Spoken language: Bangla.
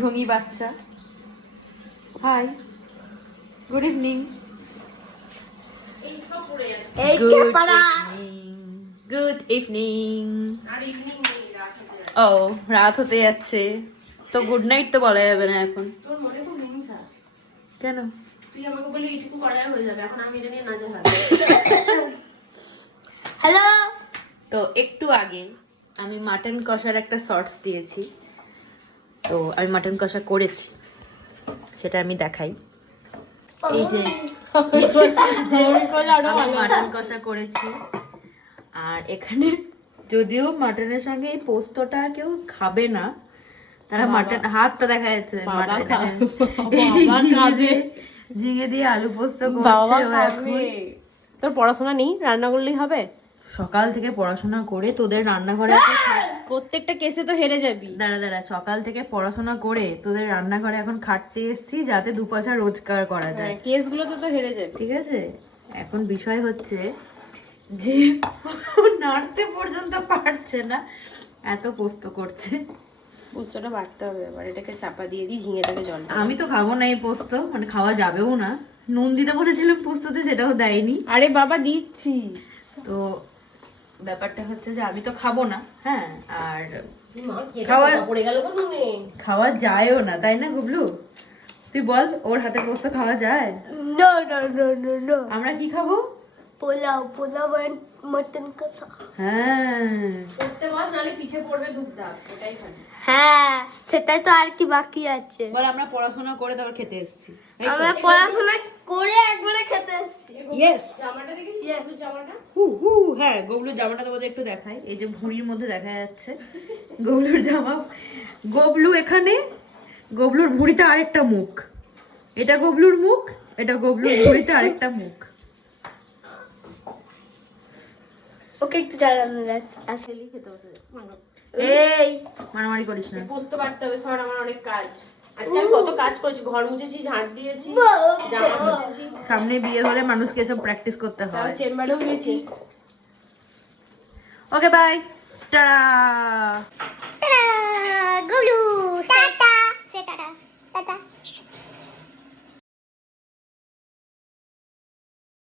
ঢঙি বাচ্চা। Hi, good evening. Good evening. ও রাত হতে যাচ্ছে তো গুড নাইট তো বলা যাবে না এখন। তোর মনে খুব হিংসা কেন? তুই আমাকে বলি এইটুকু করাই হয়ে যাবে, এখন আমি এটা নিয়ে নাচে হাত। হ্যালো। তো একটু আগে আমি মাটন কষার একটা শর্টস দিয়েছি, তো আমি মাটন কষা করেছি সেটা আমি দেখাই। এই যে আমি মাটন কষা করেছি, আর এখানে যদিও মাটনের সঙ্গে এই পোস্তটা কেউ খাবে না, তারা মাটন হাতটা দেখা যাচ্ছে ঝিঙে দিয়ে আলু পোস্ত করছে। তোর পড়াশোনা নেই, রান্না করলেই হবে। সকাল থেকে পড়াশোনা করে তোদের রান্নাঘরে প্রত্যেকটা কেসে তো হেরে যাবি। দাঁড়া সকাল থেকে পড়াশোনা করে তোদের রান্নাঘরে এখন খাটতে এসেছি যাতে 2 পয়সা রোজগার করা যায়। কেসগুলো তো হেরে যাবে। ঠিক আছে, এখন বিষয় হচ্ছে যে নাড়তে পর্যন্ত পারছে না, এত পোস্ত করছে। পোস্তটা বাড়তে হবে, এবার এটাকে চাপা দিয়ে দিই, ঝিঙেটাকে জল। আমি তো খাবো না এই পোস্ত, মানে খাওয়া যাবেও না। নুন দিতে বলেছিলাম পোস্ততে, সেটাও দেয়নি। আরে বাবা দিচ্ছি। তো ব্যাপারটা হচ্ছে যে আমি তো খাবো না, হ্যাঁ, আর খাওয়া যায়ও না, তাই না গুবলু? তুই বল, ওর হাতে পোস্ত খাওয়া যায়? আমরা কি খাবো? পোলাও এন্ড মটন কষা। হ্যাঁ, করতে বস, নালে পিঠে পড়বে দুধদার, এটাই খাবি। হ্যাঁ, সেটাই তো আর কি বাকি আছে। বল আমরা পড়াশোনা করে তারপর খেতে এসেছি। আমরা পড়াশোনা করে একবারে খেতে এসেছি। ইয়েস। জামাটা দেখি, জামাটা হ্যাঁ, গবলুর জামাটা তোমাদের একটু দেখাই। এই যে ভুঁড়ির মধ্যে দেখা যাচ্ছে গবলুর জামা। গবলু এখানে, গবলুর ভুঁড়িতে আরেকটা মুখ। এটা গবলুর মুখ, এটা গবলুর ভুঁড়িতে আরেকটা মুখ। ওকে একটু জ্বালানো যাক। আসলেই খেতে বসে যা। এই মারামারি করিস না। পোস্ত বাটতে হবে, সর আমার অনেক কাজ। আজকে আমি কত কাজ করেছি, ঘর মুছেছি, ঝাঁট দিয়েছি, জামা মুছেছি। সামনে বিয়ে হলে মানুষকে এসব প্র্যাকটিস করতে হয়। চেম্বারেও গেছি। Okay bye, tata.